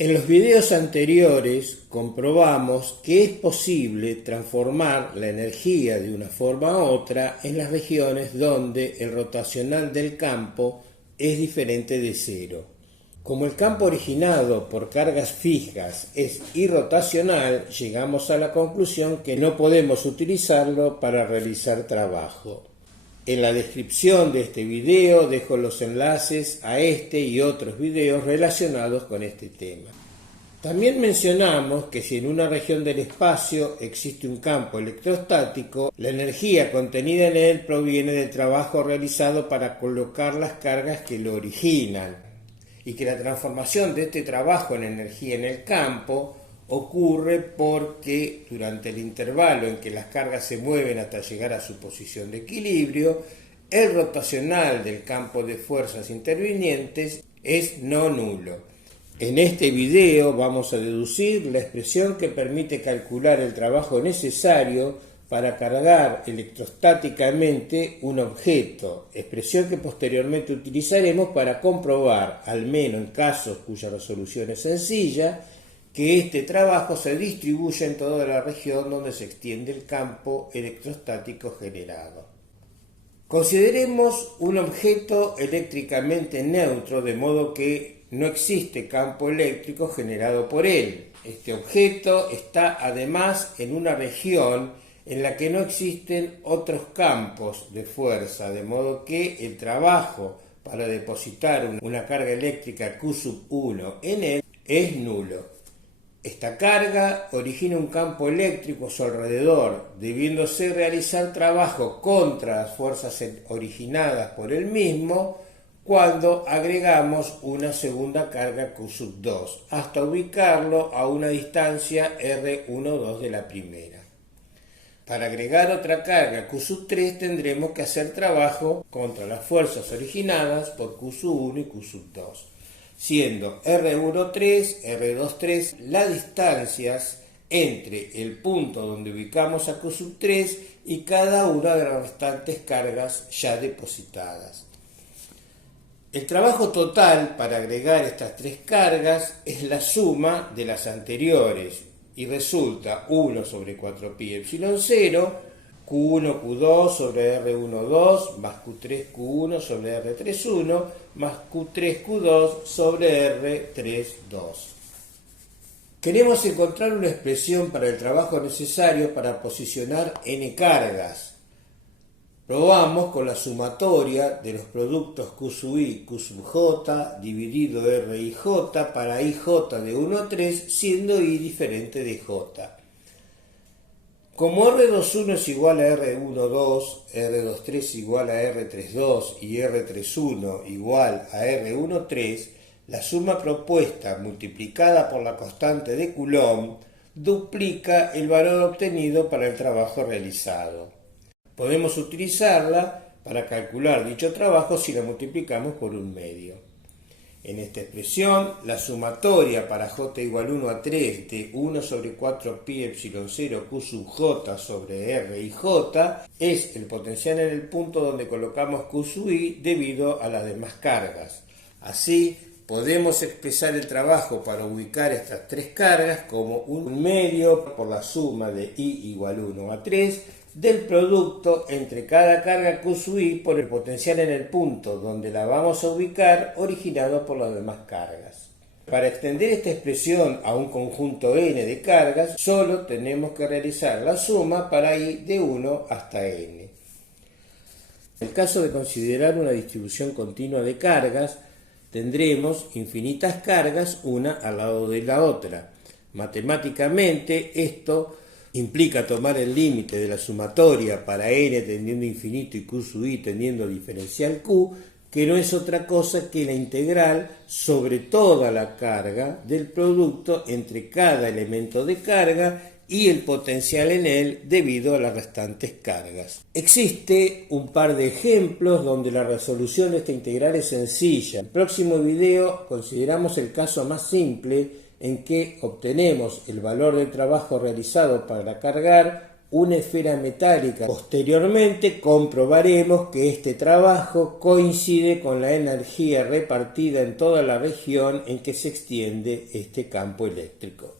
En los videos anteriores comprobamos que es posible transformar la energía de una forma a otra en las regiones donde el rotacional del campo es diferente de cero. Como el campo originado por cargas fijas es irrotacional, llegamos a la conclusión que no podemos utilizarlo para realizar trabajo. En la descripción de este video dejo los enlaces a este y otros videos relacionados con este tema. También mencionamos que si en una región del espacio existe un campo electrostático, la energía contenida en él proviene del trabajo realizado para colocar las cargas que lo originan, y que la transformación de este trabajo en energía en el campo ocurre porque durante el intervalo en que las cargas se mueven hasta llegar a su posición de equilibrio, el rotacional del campo de fuerzas intervinientes es no nulo. En este video vamos a deducir la expresión que permite calcular el trabajo necesario para cargar electrostáticamente un objeto, expresión que posteriormente utilizaremos para comprobar, al menos en casos cuya resolución es sencilla, que este trabajo se distribuye en toda la región donde se extiende el campo electrostático generado. Consideremos un objeto eléctricamente neutro, de modo que no existe campo eléctrico generado por él. Este objeto está además en una región en la que no existen otros campos de fuerza, de modo que el trabajo para depositar una carga eléctrica Q1 en él es nulo. Esta carga origina un campo eléctrico a su alrededor, debiéndose realizar trabajo contra las fuerzas originadas por el mismo cuando agregamos una segunda carga Q2, hasta ubicarlo a una distancia R12 de la primera. Para agregar otra carga Q3 tendremos que hacer trabajo contra las fuerzas originadas por Q1 y Q2, siendo R13, R23 las distancias entre el punto donde ubicamos a Q3 y cada una de las restantes cargas ya depositadas. El trabajo total para agregar estas tres cargas es la suma de las anteriores y resulta 1 sobre 4pi epsilon 0, Q1 Q2 sobre R12 más Q3 Q1 sobre R31 más Q3 Q2 sobre R32. Queremos encontrar una expresión para el trabajo necesario para posicionar n cargas. Probamos con la sumatoria de los productos Q sub i, Q sub j dividido RIJ para IJ de 1 a 3, siendo I diferente de J. Como R21 es igual a R12, R23 igual a R32 y R31 igual a R13, la suma propuesta multiplicada por la constante de Coulomb duplica el valor obtenido para el trabajo realizado. Podemos utilizarla para calcular dicho trabajo si la multiplicamos por un medio. En esta expresión, la sumatoria para J igual 1 a 3 de 1 sobre 4 pi epsilon 0 Q sub J sobre R y J es el potencial en el punto donde colocamos Q sub I debido a las demás cargas. Así, podemos expresar el trabajo para ubicar estas tres cargas como un medio por la suma de I igual 1 a 3 del producto entre cada carga Q sub I por el potencial en el punto donde la vamos a ubicar originado por las demás cargas. Para extender esta expresión a un conjunto n de cargas, solo tenemos que realizar la suma para I de 1 hasta n. En el caso de considerar una distribución continua de cargas, tendremos infinitas cargas una al lado de la otra. Matemáticamente, esto implica tomar el límite de la sumatoria para n tendiendo a infinito y Q sub i tendiendo a diferencial Q, que no es otra cosa que la integral sobre toda la carga del producto entre cada elemento de carga y el potencial en él debido a las restantes cargas. Existe un par de ejemplos donde la resolución de esta integral es sencilla. En el próximo video consideramos el caso más simple en que obtenemos el valor del trabajo realizado para cargar una esfera metálica. Posteriormente comprobaremos que este trabajo coincide con la energía repartida en toda la región en que se extiende este campo eléctrico.